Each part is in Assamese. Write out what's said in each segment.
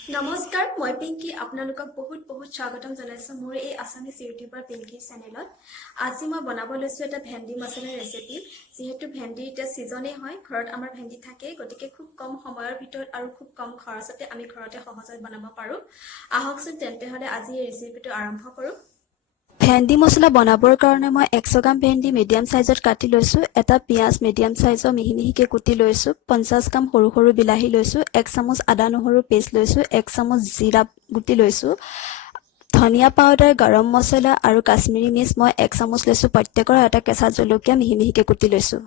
নমস্কাৰ মই পিংকি আপোনালোকক বহুত স্বাগতম জনাইছো মোৰ এই আসামিজ ইউটিউবৰ পিংকি চেনেলত আজি মই বনাব লৈছো এটা ভেন্দি মছলা ৰেচিপি যেহেতু ভেন্দি এটা সিজনে হয় ঘৰত আমাৰ ভেন্দি থাকে গতিকে খুব কম সময়ৰ ভিতৰত আৰু খুব কম খৰচতে আমি ঘৰতে সহজে বনাব পাৰো আহকচোন তেন্তে হলে আজি এই ৰেচিপিটো আৰম্ভ কৰো ভেন্দি মছলা বনাবৰ কাৰণে মই 100 গ্ৰাম ভেন্দি মিডিয়াম সাইজত কাটি লৈছো এটা পিয়াজ মিডিয়াম সাইজৰ মিহি মিহিকে কুটি লৈছো 50 গ্ৰাম সৰু সৰু বিলাহী লৈছো 1 চামুচ আদা নহৰু পেষ্ট লৈছো 1 চামুচ জিৰা গুটি লৈছো ধনিয়া পাউডাৰ গৰম মছলা আৰু কাশ্মীৰী মিৰ্চ মই 1 চামুচ লৈছো প্ৰত্যেকৰ এটা কেঁচা জলকীয়া মিহি মিহিকে কুটি লৈছো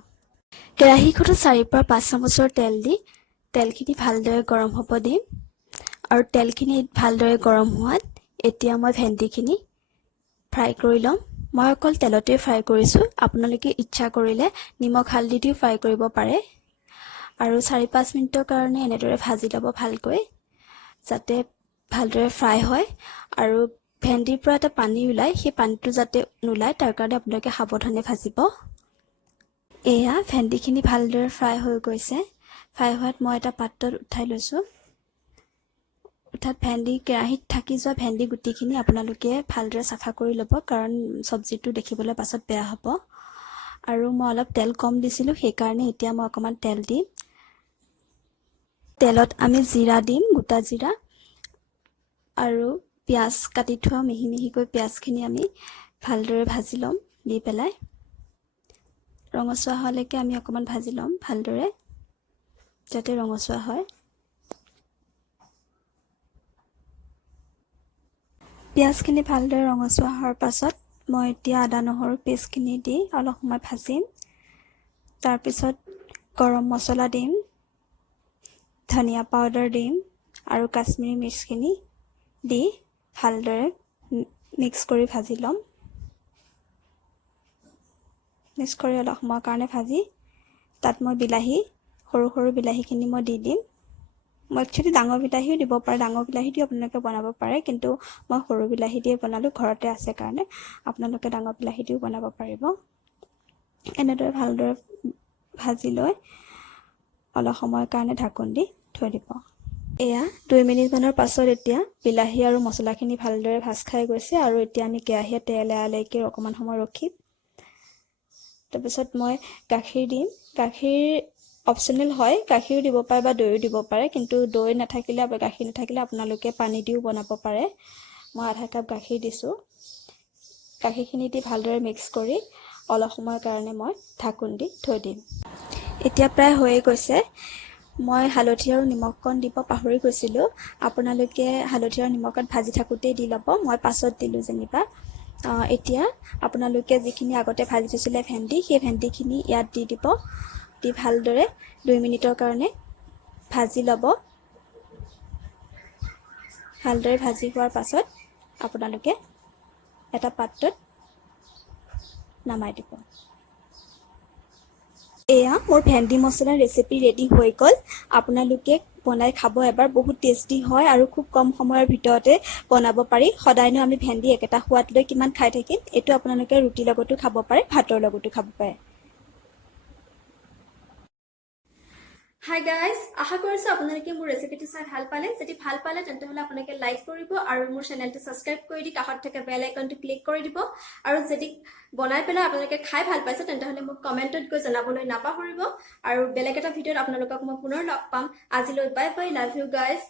কেৰাহীখনত 4 পৰা 5 চামুচৰ তেল দি তেলখিনি ভালদৰে গৰম হ'ব দিম আৰু তেলখিনি ভালদৰে গৰম হোৱাত এতিয়া মই ভেন্দিখিনি ফ্ৰাই কৰি লম মই অকল তেলতে ফ্ৰাই কৰিছো আপোনালোকে ইচ্ছা কৰিলে নিমখ হালধি দি ফ্ৰাই কৰিব পাৰে আৰু 4-5 মিনিটৰ কাৰণে এনেদৰে ভাজি লব ভালকৈ যাতে ভালদৰে ফ্ৰাই হয় আৰু ভেন্দিৰ পৰা এটা পানী ওলাই সেই পানীটো যাতে নোলায় তাৰ কাৰণে আপোনালোকে সাৱধানে ভাজিব এয়া ভেন্দিখিনি ভালদৰে ফ্ৰাই হৈ গৈছে ফ্ৰাই হোৱাত মই এটা পাত্ৰত উঠাই লৈছো উঠাত ভেন্দি কেৰাহীত থাকি যোৱা ভেন্দি গুটিখিনি আপোনালোকে ভালদৰে সাফা কৰি ল'ব কাৰণ সবজিটো দেখিবলৈ পাছত বেয়া হ'ব আৰু মই অলপ তেল কম দিছিলো সেই কাৰণে এতিয়া মই অকমান তেল দিম তেলত আমি জিৰা দিম গোটা জিৰা আৰু পিয়াজ কাটি থোৱা মিহি মিহিকৈ পিয়াজখিনি আমি ভালদৰে ভাজি লম দি পেলাই ৰঙচুৱা হলৈকে আমি অকমান ভাজি লম ভালদৰে যাতে ৰঙচুৱা হয় পিয়াজখিনি ভালদৰে ৰঙচুৱা হোৱাৰ পাছত মই এতিয়া আদা নহৰু পেষ্টখিনি দি অলপ সময় ভাজিম তাৰ পিছত গৰম মছলা দিম ধনিয়া পাউডাৰ দিম আৰু কাশ্মীৰী মিৰ্চখিনি দি ভালদৰে মিক্স কৰি ভাজি লম মিক্স কৰি অলপ সময়ৰ কাৰণে ভাজি তাত মই বিলাহী সৰু সৰু বিলাহীখিনি মই দি দিম মই একচুয়ালি ডাঙৰ বিলাহীও দিব পাৰে ডাঙৰ বিলাহী দি আপোনালোকে বনাব পাৰে কিন্তু মই সৰু বিলাহী দিয়ে বনালো ঘৰতে আছে কাৰণে আপোনালোকে ডাঙৰ বিলাহী দিও বনাব পাৰিব এনেদৰে ভালদৰে ভাজি লৈ অলপ সময়ৰ কাৰণে ঢাকন দি থৈ দিব এয়া 2 মিনিট মানৰ পাছত এতিয়া বিলাহী আৰু মছলাখিনি ভালদৰে ভাজ খাই গৈছে আৰু এতিয়া আমি কেৰাহীত তেল এৰালৈকে অকমান সময় ৰখিম তাৰপিছত মই গাখীৰ দিম গাখীৰ অপচনেল হয় গাখীৰ দিব পাৰে বা দৈও দিব পাৰে কিন্তু দৈ নাথাকিলে বা গাখীৰ নাথাকিলে আপোনালোকে পানী দিও বনাব পাৰে মই আধা কাপ গাখীৰ দিছো গাখীৰখিনি দি ভালদৰে মিক্স কৰি অলপ সময়ৰ কাৰণে মই ঢাকন দি থৈ দিম এতিয়া প্ৰায় হৈ গৈছে মই হালধি আৰু নিমখ কণ দিব পাহৰি গৈছিলো আপোনালোকে হালধি আৰু নিমখত ভাজি থাকোতে দি লব মই পাছত দিলো যেনিবা এতিয়া আপোনালোকে যিখিনি আগতে ভাজি থৈছিলে ভেন্দি সেই ভেন্দিখিনি ইয়াত দি দিব দি ভালদৰে 2 মিনিটৰ কাৰণে ভাজি লব ভালদৰে ভাজি হোৱাৰ পাছত আপোনালোকে এটা পাত্ৰত নামাই দিব এয়া মোৰ ভেন্দি মছলা ৰেচিপি ৰেডি হৈ গল আপোনালোকে বনাই খাব এবাৰ বহুত টেস্টি হয় আৰু খুব কম সময়ৰ ভিতৰতে বনাব পাৰি সদায়নো আমি ভেন্দি একেটা সোৱাদ লৈ কিমান খাই থাকিম এটো আপোনালোকে ৰুটিৰ লগতো খাব পাৰে ভাতৰ লগতো খাব পাৰে Hi guys, আশা কৰিছো আপোনালোকে মোৰ ৰেচিপিটো চাই ভাল পালে যদি ভাল পালে তেন্তে হলে আপোনালোকে লাইক কৰিব আৰু মোৰ চেনেলটো সাবস্ক্ৰাইব কৰি দি কাষত থকা বেল আইকনটো ক্লিক কৰি দিব আৰু যদি বনাই পেলাই আপোনালোকে খাই ভাল পাইছে তেন্তে হলে মোক কমেন্টত গৈ জনাবলৈ নাপাহৰিব আৰু বেলেগ এটা ভিডিঅত আপোনালোকক মই পুনৰ লগ পাম আজিলৈ bye bye love you guys